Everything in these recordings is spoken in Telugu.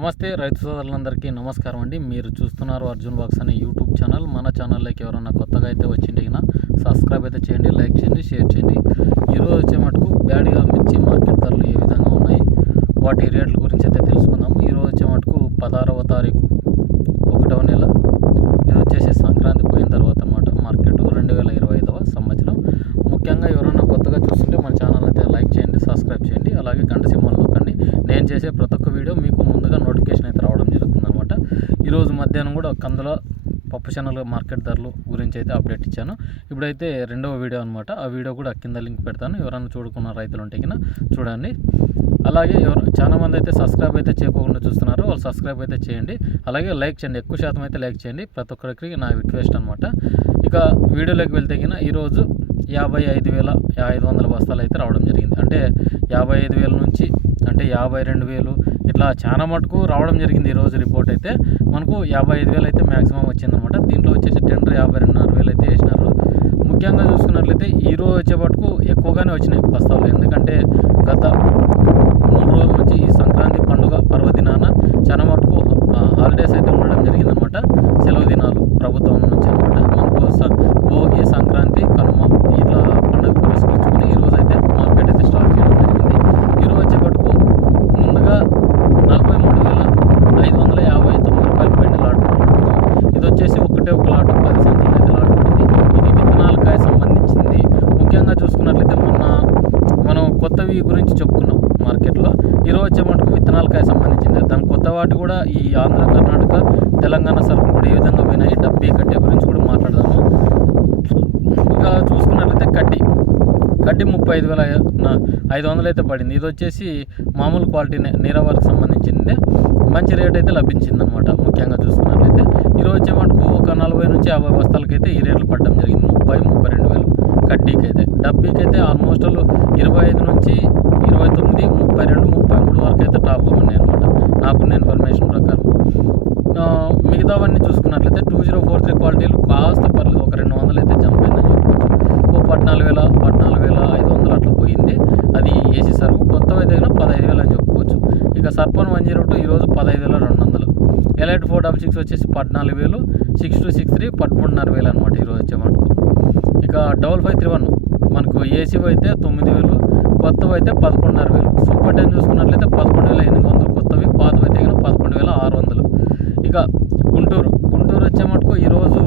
నమస్తే రైతు సోదరులందరికీ నమస్కారం అండి. మీరు చూస్తున్నారు అర్జున్ బాక్స్ అనే యూట్యూబ్ ఛానల్. మన ఛానల్లోకి ఎవరైనా కొత్తగా అయితే వచ్చింటే సబ్స్క్రైబ్ అయితే చేయండి లైక్ చేయండి షేర్ చేయండి. ఈరోజు వచ్చే మటుకు బ్యాడ్గా మిర్చి మార్కెట్ ధరలు ఏ విధంగా ఉన్నాయి వాటి రేట్ల గురించి అయితే తెలుసుకుందాం ఈరోజు వచ్చే మటుకు పదహారవ తారీఖు ఒకటవ నెల. ఇది వచ్చేసి సంక్రాంతి పోయిన తర్వాత అనమాట మార్కెట్ రెండు వేల ఇరవై ఐదవ సంవత్సరం. ముఖ్యంగా ఎవరైనా కొత్తగా చూస్తుంటే మన ఛానల్ అయితే లైక్ చేయండి సబ్స్క్రైబ్ చేయండి. అలాగే గంట సింబల్ నొక్కండి. నేను చేసే ప్రతి ఒక్క వీడియో మీకు ముందుగా నోటిఫికేషన్ అయితే రావడం జరుగుతుంది అనమాట ఈరోజు మధ్యాహ్నం కూడా కందుల పప్పు శనగలు మార్కెట్ ధరలు గురించి అయితే అప్డేట్ ఇచ్చాను. ఇప్పుడైతే రెండవ వీడియో అనమాట ఆ వీడియో కూడా కింద లింక్ పెడతాను. ఎవరైనా చూడుకున్న రైతులు ఉంటే కింద చూడండి. అలాగే ఎవరు చాలా మంది అయితే సబ్స్క్రైబ్ అయితే చేయకుండా చూస్తున్నారు. వాళ్ళు సబ్స్క్రైబ్ అయితే చేయండి. అలాగే లైక్ చేయండి. ఎక్కువ శాతం అయితే లైక్ చేయండి. ప్రతి ఒక్కరికి నా రిక్వెస్ట్ అనమాట ఇక వీడియోలోకి వెళ్తే కింద ఈరోజు యాభై ఐదు వేల ఐదు వందల బస్తాలు అయితే రావడం జరిగింది. అంటే యాభై ఐదు వేల నుంచి అంటే యాభై రెండు వేలు ఇట్లా చాలా మటుకు రావడం జరిగింది ఈరోజు రిపోర్ట్ అయితే. మనకు యాభై ఐదు వేలు అయితే మ్యాక్సిమం వచ్చిందనమాట. దీంట్లో వచ్చేసి టెండర్ యాభై రెండున్నర వేలు అయితే వేసినారు. ముఖ్యంగా చూసుకున్నట్లయితే ఈరోజు మటుకు ఎక్కువగానే వచ్చినాయి బస్తాలు. ఎందుకంటే గత మూడు రోజుల నుంచి ఈ సంక్రాంతి పండుగ పర్వదినాన చాలా మటుకు హాలిడేస్ అయితే ఉండడం జరిగిందనమాట సెలవు దినాలు ప్రభుత్వం నుంచి అనమాట మనకు స- భోగి సంక్రాంతి కనుమ ఇట్లా పండుగ పురస్కరించుకుని ఈరోజు అయితే మార్కెట్ అయితే స్టార్ట్ చేయడం జరిగింది ఈరోజు వచ్చేపట్టుకు ముందుగా నలభై మూడు వేల ఐదు వందల యాభై తొమ్మిది రూపాయలు పైన లాట్ మాట్లాడుతున్నాం ఇది వచ్చేసి ఒకటే ఒక లాట్ పది సంచులు అయితే లాట్ పడింది ఇది విత్తనాలకాయ సంబంధించింది ముఖ్యంగా చూసుకున్నట్లయితే మొన్న మనం కొత్తవి గురించి చెప్పుకున్నాం మార్కెట్లో ఈరోజు వచ్చే మటుకు విత్తనాలకాయ సంబంధించింది దాని కొత్త వాటి కూడా ఈ ఆంధ్ర కర్ణాటక తెలంగాణ సరుకులు కూడా ఏ విధంగా పోయినాయి? డబ్బీ కట్టే గురించి కూడా మాట్లాడదాము. ఇంకా చూసుకున్నట్లయితే కడ్డీ. కడ్డీ ముప్పై ఐదు వేల నా- ఐదు వందలు అయితే పడింది. ఇది వచ్చేసి మామూలు క్వాలిటీ నీరావరికి సంబంధించింది. మంచి రేట్ అయితే లభించింది అనమాట ముఖ్యంగా చూసుకున్నట్లయితే. ఈరోజు వచ్చే మటుకు ఒక నలభై నుంచి యాభై బస్తాలకైతే ఈ రేట్లు పడడం జరిగింది. ముప్పై ముప్పై రెండు వేలు కడ్డీకి అయితే డబ్బీకి అయితే ఆల్మోస్ట్ ఇరవై ఐదు నుంచి ఇరవై తొమ్మిది ముప్పై రెండు ముప్పై మూడు వరకు అయితే టాప్గా ఉన్నాయి అనమాట నాకున్న ఇన్ఫర్మేషన్ ప్రకారం ఆ, మిగతావన్నీ చూసుకున్నట్లయితే టూ జీరో ఫోర్ త్రీ క్వాలిటీలు కాస్త పర్లేదు ఒక రెండు వందలు అయితే జంప్ అయిందని చెప్పుకోవచ్చు ఓ పద్నాలుగు వేల పద్నాలుగు వేల ఐదు వందలు అట్లా పోయింది అది ఏసీ సరుకు కొత్తవి అయితే కనుక పదహైదు వేలు అని చెప్పుకోవచ్చు ఇక సర్పన్ వన్ జీరో టూ ఈరోజు పదహైదు వేల రెండు వందలు ఎలైట్ ఫోర్ డబల్ సిక్స్ వచ్చేసి పద్నాలుగు వేలు సిక్స్ టూ సిక్స్ త్రీ పదమూడున్నర వేలు అనమాట ఈరోజు వచ్చే మనకు. ఇక డబల్ ఫైవ్ త్రీ వన్ మనకు ఏసీ అయితే తొమ్మిది వేలు కొత్తవి అయితే పదకొండున్నర వేలు. సూపర్ టెన్ చూసుకున్నట్లయితే పదకొండు వేల ఎనిమిది వందలు కొత్తవి పాతవి అయితే పదకొండు వేల ఆరు వందలు. ఇక గుంటూరు గుంటూరు వచ్చే మటుకు ఈరోజు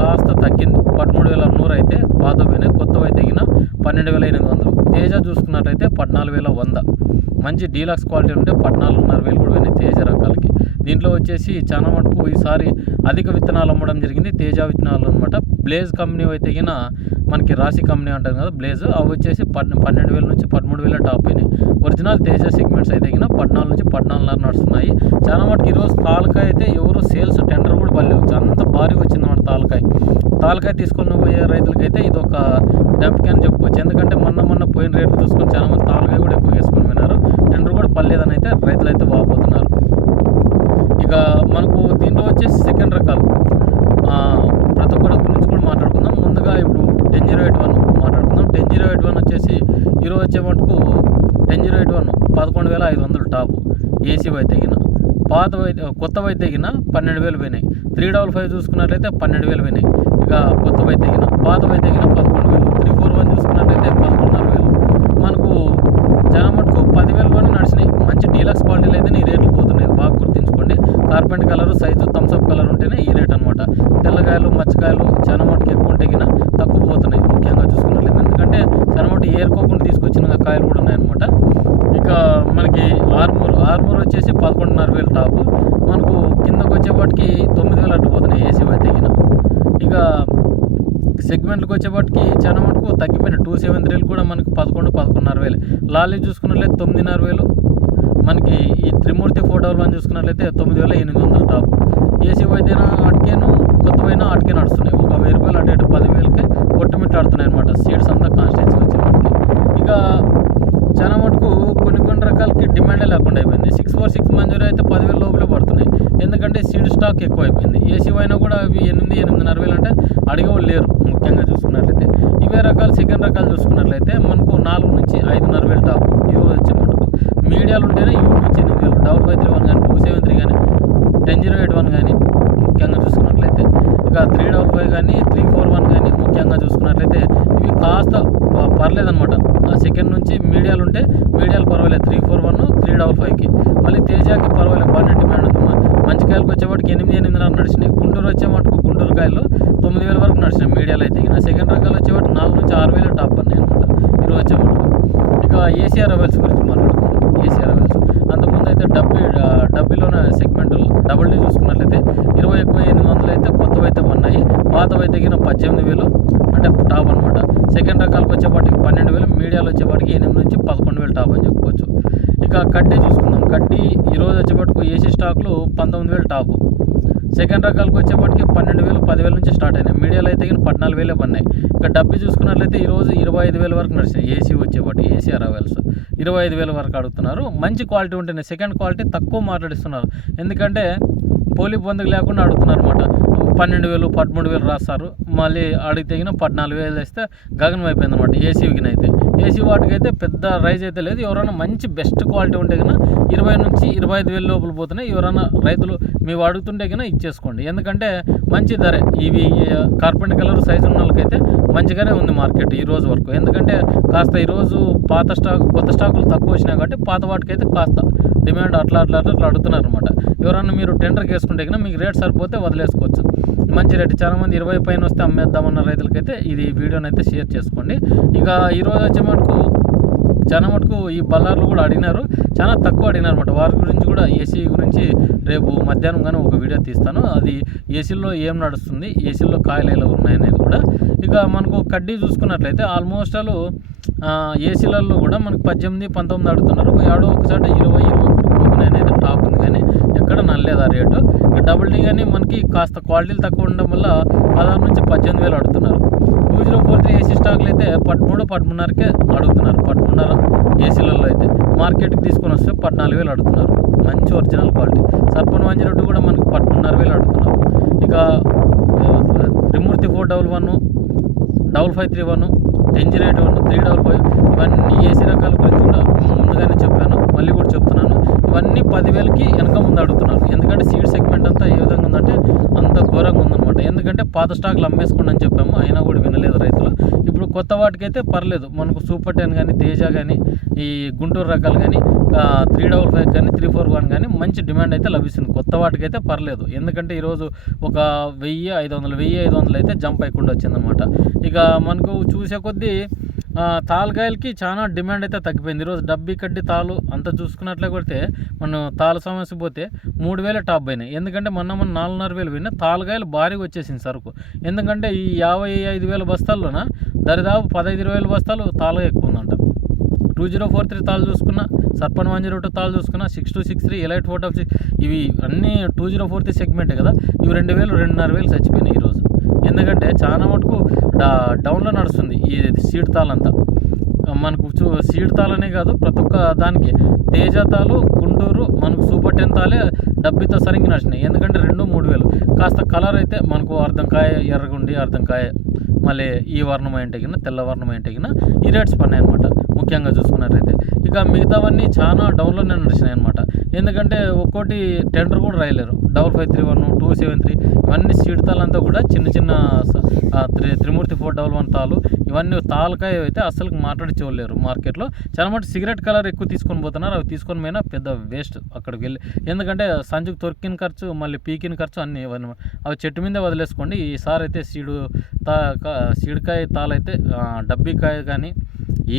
కాస్త తగ్గింది. పదమూడు వేల నూరు అయితే పాతవినే కొత్తవి తగిన పన్నెండు వేల ఎనిమిది వందలు. తేజ చూసుకున్నట్టయితే పద్నాలుగు వేల వంద. మంచి డీలక్స్ క్వాలిటీ ఉంటే పద్నాలుగున్నర వేలు కూడా పోయినాయి తేజ రకాలకి. దీంట్లో వచ్చేసి చాలా మటుకు ఈసారి అధిక విత్తనాలు అమ్మడం జరిగింది. తేజ విత్తనాలు అనమాట బ్లేజ్ కంపెనీ అయితే గిన మనకి రాశి కంపెనీ అంటారు కదా బ్లేజ్. అవి వచ్చేసి పన్నెండు వేల నుంచి పదమూడు వేల టాప్ అయినాయి. ఒరిజినల్ తేజ సెగ్మెంట్స్ అయితే గిన పద్నాలుగు నుంచి పద్నాలుగున్నర నడుస్తున్నాయి. చాలా మటుకు ఈరోజు తాలకాయ అయితే ఎవరు సేల్స్ టెండర్ కూడా పడలేవు అంత భారీగా వచ్చింది మన తాలకాయ. తాలకాయ తీసుకొని పోయే రైతులకైతే ఇది ఒక డంపిక్ అని చెప్పుకోవచ్చు. ఎందుకంటే మొన్న మొన్న పోయిన రేట్లు చూసుకొని చాలా మంది తాలకాయ కూడా ఎక్కువ వేసుకొని పోయినారు. టెండర్ కూడా పడలేదని అయితే రైతులు అయితే వాపోతున్నారు. ఇక మనకు దీంట్లో వచ్చేసి సెకండ్ రకాలు. ప్రతి ఒక్కరి గురించి కూడా మాట్లాడుకుందాం. ముందుగా ఇప్పుడు టెన్ జీరో ఎయిట్ వన్ మాట్లాడుకుందాం. టెన్ జీరో ఎయిట్ వన్ వచ్చేసి ఈరోజు వచ్చే మటుకు టెన్ జీరో ఎయిట్ వన్ పదకొండు వేల ఐదు వందలు టాప్. ఏసీ అయితే తగిన పాత కొత్తవి అయితే తగిన పన్నెండు వేలు పోయినాయి. త్రీ డబల్ ఫైవ్ చూసుకున్నట్లయితే పన్నెండు వేలు పోయినాయి. ఇక కొత్తవి వైద్య తగిన పాతవి అయితే తగిన పదకొండు వేలు త్రీ ఫోర్ వన్ చూసుకున్నట్లయితే పదకొండున్నర వేలు మనకు చాలా మటుకు పదివేలలోనే నడిచినాయి మంచి డీలక్స్ క్వాలిటీలు అయితే ఈ రేట్లు పోతున్నాయి బాగా గుర్తుంచుకోండి carpet colour size thumbs up colour ఉంటేనే ఈ రేట్ అనమాట తెల్లకాయలు మచ్చకాయలు చాలా మటుకు ఎక్కువ ఉంటే గిన తక్కువ పోతున్నాయి ముఖ్యంగా చూసుకున్నట్లయితే ఎందుకంటే చాలా మటుకు ఏరుకోకుండా తీసుకొచ్చిన కాయలు కూడా ఉన్నాయన్నమాట ఇక మనకి ఆర్మూర్ వచ్చేసి పదకొండున్నర వేలు టాపు. మనకు కిందకు వచ్చేపాటికి తొమ్మిది వేలు అట్టు పోతున్నాయి ఏసీ అయితే గిన ఇక సెగ్మెంట్కి వచ్చేపాటికి చాలా మటుకు తగ్గిపోయినాయి. టూ సెవెన్ త్రీలు కూడా మనకి పదకొండు పదకొండున్నర వేలు. లాలీ చూసుకున్నట్లయితే తొమ్మిదిన్నర వేలు. మనకి ఈ త్రిమూర్తి ఫోర్ డబల్ వన్ చూసుకున్నట్లయితే తొమ్మిది వేల ఎనిమిది వందల టాప్. ఏసీ వైద్యన అటుకేను కొత్తవైనా అటుకే నడుస్తున్నాయి. ఒక వెయ్యి రూపాయలు అటు ఇటు పదివేలకి కొట్టుమిట్టాడుతున్నాయి అనమాట సీడ్స్ అంతా కాన్స్టెన్సీ వచ్చేవాటికి ఇక చాలా మటుకు కొన్ని కొన్ని రకాలకి డిమాండే లేకుండా అయిపోయింది. సిక్స్ ఫోర్ సిక్స్ మంజూరీ అయితే పదివేల లోపలే పడుతున్నాయి. ఎందుకంటే సీడ్ స్టాక్ ఎక్కువ అయిపోయింది ఏసీ అయినా కూడా అవి ఎనిమిది ఎనిమిదిన్నర వేలు అంటే అడిగేవాళ్ళు లేరు ముఖ్యంగా చూసుకున్నట్లయితే. ఇవే రకాలు సెకండ్ రకాలు చూసుకున్నట్లయితే మనకు నాలుగు నుంచి ఐదున్నర వేలు టాప్ ఈరోజు వచ్చే మటుకు. మీడియాలు ఉంటేనే ఇవి నుంచి ఎనిమిది వేలు. డబల్ ఫైవ్ త్రీ వన్ కానీ టూ సెవెన్ త్రీ కానీ టెన్ జీరో ఎయిట్ వన్ కానీ ముఖ్యంగా చూసుకున్నట్లయితే. ఇక త్రీ డబల్ ఫైవ్ కానీ త్రీ ఫోర్ వన్ కానీ ముఖ్యంగా చూసుకున్నట్లయితే ఇవి కాస్త పర్లేదనమాట ఆ సెకండ్ నుంచి మీడియాలు ఉంటే మీడియాలు పర్వాలేదు. Three four one three double ఫైవ్కి మళ్ళీ తేజాకి పర్వాలేదు. బాగానే డిమాండ్ ఉంది మంచి కాయలకు వచ్చేవాటికి ఎనిమిది ఎనిమిదిన్నర నడిచినాయి. గుంటూరు వచ్చే మటుకు గుంటూరు కాయలు తొమ్మిది వేల వరకు నడిచినాయి మీడియాలు అయితే. ఇక సెకండ్ రకాలు వచ్చేవాటి నాలుగు నుంచి ఆరు వేలు టాప్ అన్నాయి అనమాట ఈరోజు వచ్చే మటుకు ఇక ఏసీఆర్ అవెల్స్ గురించి మాట్లాడుకున్నాం ఏసీఆర్ అవెల్స్ అంతకుముందు అయితే డబ్బీ డబ్బీలోనే సెగ్మెంట్ డబుల్ డీ చూసుకున్నట్లయితే ఇరవై ఎక్కువ ఎనిమిది వందలు అయితే కొత్తవి అయితే ఉన్నాయి. పాతవి అయితే పద్దెనిమిది వేలు. అంటే టాప్ అనమాట సెకండ్ రకాలకు వచ్చేపాటికి పన్నెండు వేలు మీడియాలో వచ్చేపాటికి ఎనిమిది నుంచి పదకొండు వేలు టాప్ అని చెప్పుకోవచ్చు. ఇక కడ్డీ చూసుకుందాం. కడ్డీ ఈరోజు వచ్చేపాటికి ఏసీ స్టాక్లు పంతొమ్మిది వేలు టాపు. సెకండ్ రకాలకు వచ్చేప్పటికి పన్నెండు వేలు పదివేల నుంచి స్టార్ట్ అయినాయి. మీడియాలో అయితే కానీ పద్నాలుగు వేలే పడినాయి. ఇంకా డబ్బు చూసుకున్నట్లయితే ఈరోజు ఇరవై ఐదు వేల వరకు నడిచినాయి. ఏసీ వచ్చేపాటి ఏసీ అరవెల్స్. ఇరవై ఐదు వేల వరకు అడుగుతున్నారు. మంచి క్వాలిటీ ఉంటుంది సెకండ్ క్వాలిటీ తక్కువ మాట్లాడిస్తున్నారు. ఎందుకంటే పోలి పొందుకు లేకుండా అడుగుతున్నారు అనమాట పన్నెండు వేలు పదమూడు వేలు రాస్తారు. మళ్ళీ అడిగితే గిన పద్నాలుగు వేలు వేస్తే గగనం అయిపోయింది అనమాట ఏసీకి అయితే. ఏసీ వాటికి అయితే పెద్ద రైజ్ అయితే లేదు. ఎవరైనా మంచి బెస్ట్ క్వాలిటీ ఉంటే కన్నా ఇరవై నుంచి ఇరవై ఐదు వేలు లోపల పోతున్నాయి. ఎవరైనా రైతులు మేము అడుగుతుంటే కన్నా ఇచ్చేసుకోండి. ఎందుకంటే మంచి ధరే. ఇవి కార్పెంట్ కలర్ సైజు ఉన్న వాళ్ళకైతే మంచిగానే ఉంది మార్కెట్ ఈ రోజు వరకు. ఎందుకంటే కాస్త ఈరోజు పాత స్టాక్ కొత్త స్టాకులు తక్కువ వచ్చినాయి కాబట్టి పాత వాటికైతే కాస్త డిమాండ్ అట్లా అట్లా అట్లా అట్లా అడుగుతున్నారు అనమాట ఎవరన్నా మీరు టెండర్కి వేసుకుంటే కన్నా మీకు రేట్ సరిపోతే వదిలేసుకోవచ్చు. మంచి రేటు చాలామంది ఇరవై పైన వస్తే అమ్మేద్దామన్న రైతులకైతే ఇది వీడియోని అయితే షేర్ చేసుకోండి. ఇక ఈరోజు వచ్చే మటుకు చాలా మటుకు ఈ బల్లార్లు కూడా అడిగినారు. చాలా తక్కువ అడిగినారు అనమాట వారి గురించి కూడా ఏసీ గురించి రేపు మధ్యాహ్నం కానీ ఒక వీడియో తీస్తాను. అది ఏసీల్లో ఏం నడుస్తుంది ఏసీలో కాయలు ఎలా ఉన్నాయనేది కూడా. ఇక మనకు కడ్డీ చూసుకున్నట్లయితే ఆల్మోస్ట్ ఆల్ ఏసీలలో కూడా మనకు పద్దెనిమిది పంతొమ్మిది అడుగుతున్నారు. ఏడో ఒకసారి ఇరవై ఇరవై ఒకటి పోతున్నాయి అనేది టాప్ ఉంది కానీ ఎక్కడ నల్లేదు ఆ రేటు. డబుల్ డీ కానీ మనకి కాస్త క్వాలిటీలు తక్కువ ఉండడం వల్ల పదహారు నుంచి పద్దెనిమిది వేలు అడుగుతున్నారు. Two zero four three AC స్టాక్లు అయితే పదమూడు పదమూడున్నరకే అడుగుతున్నారు. పదమూడున్నర ఏసీలలో అయితే మార్కెట్కి తీసుకొని వస్తే పద్నాలుగు వేలు అడుగుతున్నారు. మంచి ఒరిజినల్ క్వాలిటీ. సర్పన్ వన్ జీరో టూ కూడా మనకి పదమూడున్నర వేలు అడుగుతున్నారు. ఇక Trimurthi four double one double five three one ten zero eight one three double five ఇవన్నీ ఏసీ రకాల గురించి కూడా ముందుగానే చెప్పాను. మళ్ళీ కూడా చెప్తున్నాను. ఇవన్నీ పదివేలకి వెనక ముందు అడుగుతున్నారు. ఎందుకంటే సీడ్ సెగ్మెంట్ అంతా ఏ విధంగా ఉందంటే అంత ఘోరంగా ఉందన్నమాట. ఎందుకంటే పాత స్టాక్లు అమ్మేసుకోండి అని చెప్పాము అయినా కూడా వినలేదు రైతులు. ఇప్పుడు కొత్త వాటికైతే పర్లేదు. మనకు సూపర్ టెన్ కానీ తేజ కానీ ఈ గుంటూరు రకాలు కానీ త్రీ డబల్ ఫైవ్ కానీ త్రీ ఫోర్ వన్ కానీ మంచి డిమాండ్ అయితే లభిస్తుంది. కొత్త వాటికైతే పర్లేదు. ఎందుకంటే ఈరోజు ఒక వెయ్యి ఐదు వందలు వెయ్యి ఐదు వందలు అయితే జంప్ అయ్యకుండా వచ్చిందనమాట ఇక మనకు చూసే కొద్దీ తాలుకాయలకి చాలా డిమాండ్ అయితే తగ్గిపోయింది. ఈరోజు డబ్బి కడ్డి తాలు అంత చూసుకున్నట్లే కొడితే మనం తాలు సమస్య పోతే మూడు వేల టాప్ పోయినాయి. ఎందుకంటే మొన్న మనం నాలుగున్నర వేలు పోయినా తాలుకాయలు భారీగా వచ్చేసింది సరుకు. ఎందుకంటే ఈ యాభై ఐదు వేల బస్తాల్లోన దరిదాపు పదహైదు ఇరవై వేల బస్తాలు తాలుగా ఎక్కువ ఉందంట. టూ జీరో ఫోర్ త్రీ తాళ్ళు చూసుకున్నా సర్పన్ వన్ జీరో టూ తాళ్ళు చూసుకున్నా six two six three elite four double six ఇవి అన్నీ టూ జీరో ఫోర్ త్రీ సెగ్మెంటే కదా. ఇవి రెండు వేలు రెండున్నర వేలు చచ్చిపోయినాయి ఈరోజు. ఎందుకంటే చాలా మటుకు డా డౌన్లో నడుస్తుంది ఈ సీడ్ తాళంతా మనకు చూ సీడ్ తాళనే కాదు ప్రతి ఒక్క దానికి. తేజ తాలు గుంటూరు మనకు సూపర్ టెన్ తాలే డబ్బితో సరిగ్గా నడిచినాయి. ఎందుకంటే రెండు మూడు వేలు. కాస్త కలర్ అయితే మనకు అర్థం కాయ ఎర్రగుండి అర్థం కాయ. మళ్ళీ ఈ వర్ణం ఏంటి తెల్ల వర్ణం ఏంటి ఈ రేట్స్ పన్నాయి అనమాట ముఖ్యంగా చూసుకున్నట్లయితే. ఇక మిగతావన్నీ చాలా డౌన్లోనే నడిచినాయి అనమాట ఎందుకంటే ఒక్కోటి టెండర్ కూడా రాయలేరు. Double five three one two seven three ఇవన్నీ సీడ్ తాళ్ళంతా కూడా చిన్న చిన్న త్రి త్రిమూర్తి ఫోర్ డబల్ వన్ తాలు ఇవన్నీ తాలకాయ అయితే అసలు మాట్లాడి చూడలేరు మార్కెట్లో. చాలా మటు సిగరెట్ కలర్ ఎక్కువ తీసుకొని పోతున్నారు. అవి తీసుకొని పోయినా పెద్ద వేస్ట్ అక్కడికి వెళ్ళి. ఎందుకంటే సంచుకు తొరికిన ఖర్చు మళ్ళీ పీకిన ఖర్చు అన్నీ ఇవన్నీ అవి చెట్టు మీదే వదిలేసుకోండి. ఈసారి అయితే సీడు తా కా- సీడ్కాయ తాలైతే ఆ, డబ్బీకాయ కానీ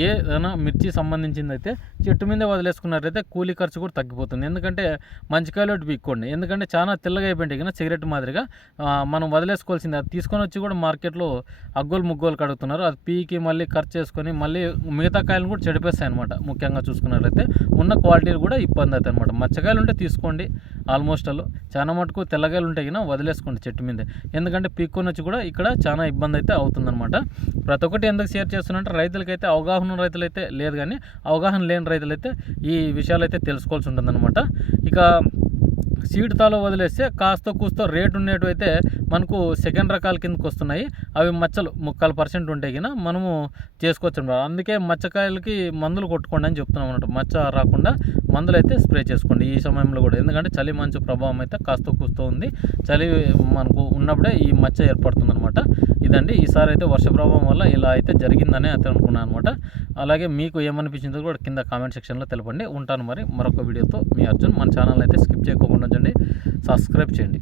ఏదైనా మిర్చి సంబంధించింది అయితే చెట్టు మీదే వదిలేసుకున్నట్లయితే కూలీ ఖర్చు కూడా తగ్గిపోతుంది. ఎందుకంటే మంచి కాయలు ఒకటి పీక్కోండి. ఎందుకంటే చాలా తెల్లగా అయిపోయింటాయి కదా సిగరెట్ మాదిరిగా. మనం వదిలేసుకోవాల్సింది. అది తీసుకొని వచ్చి కూడా మార్కెట్లో అగ్గోలు ముగ్గోలు కడుగుతున్నారు. అది పీకి మళ్ళీ ఖర్చు చేసుకొని మళ్ళీ మిగతా కాయలను కూడా చెడిపేస్తాయి అనమాట ముఖ్యంగా చూసుకున్నట్లయితే ఉన్న క్వాలిటీలు కూడా ఇబ్బంది అవుతాయి అనమాట మచ్చకాయలు ఉంటే తీసుకోండి. ఆల్మోస్ట్ అల్లు చాలా మటుకు తెల్లగాయలు ఉంటాయి కదా వదిలేసుకోండి చెట్టు మీదే. ఎందుకంటే పీక్కొని వచ్చి కూడా ఇక్కడ చాలా ఇబ్బంది అయితే అవుతుందన్నమాట. ప్రతి ఒక్కటి ఎందుకు షేర్ చేస్తున్నంటే రైతులకైతే అవగాహన ఉన్న రైతులైతే లేదు కానీ అవగాహన లేని రైతులైతే ఈ విషయాలు అయితే తెలుసుకోవాల్సి ఉంటుందన్నమాట. ఇక సీడ్ తాలో వదిలేస్తే కాస్త కూస్తో రేట్ ఉండేటివి అయితే మనకు సెకండ్ రకాల కిందకి వస్తున్నాయి. అవి మచ్చలు ముక్కలు పర్సెంట్ ఉంటే కింద మనము చేసుకోవచ్చు అన్నమాట. అందుకే మచ్చకాయలకి మందులు కొట్టుకోండి అని చెప్తున్నాం అనమాట. మచ్చ రాకుండా మందులు అయితే స్ప్రే చేసుకోండి ఈ సమయంలో కూడా. ఎందుకంటే చలి మంచు ప్రభావం అయితే కాస్త కూస్తూ ఉంది. చలి మనకు ఉన్నప్పుడే ఈ మచ్చ ఏర్పడుతుంది అనమాట. ఇదండి. ఈసారి అయితే వర్ష ప్రభావం వల్ల ఇలా అయితే జరిగిందని అయితే అనుకున్నాను అనమాట. అలాగే మీకు ఏమనిపించిందో కూడా కింద కామెంట్ సెక్షన్లో తెలపండి. ఉంటాను మరి మరొక వీడియోతో. మీ అర్జున్ మన ఛానల్ అయితే స్కిప్ చేయకుండా ఉంచండి సబ్స్క్రైబ్ చేయండి.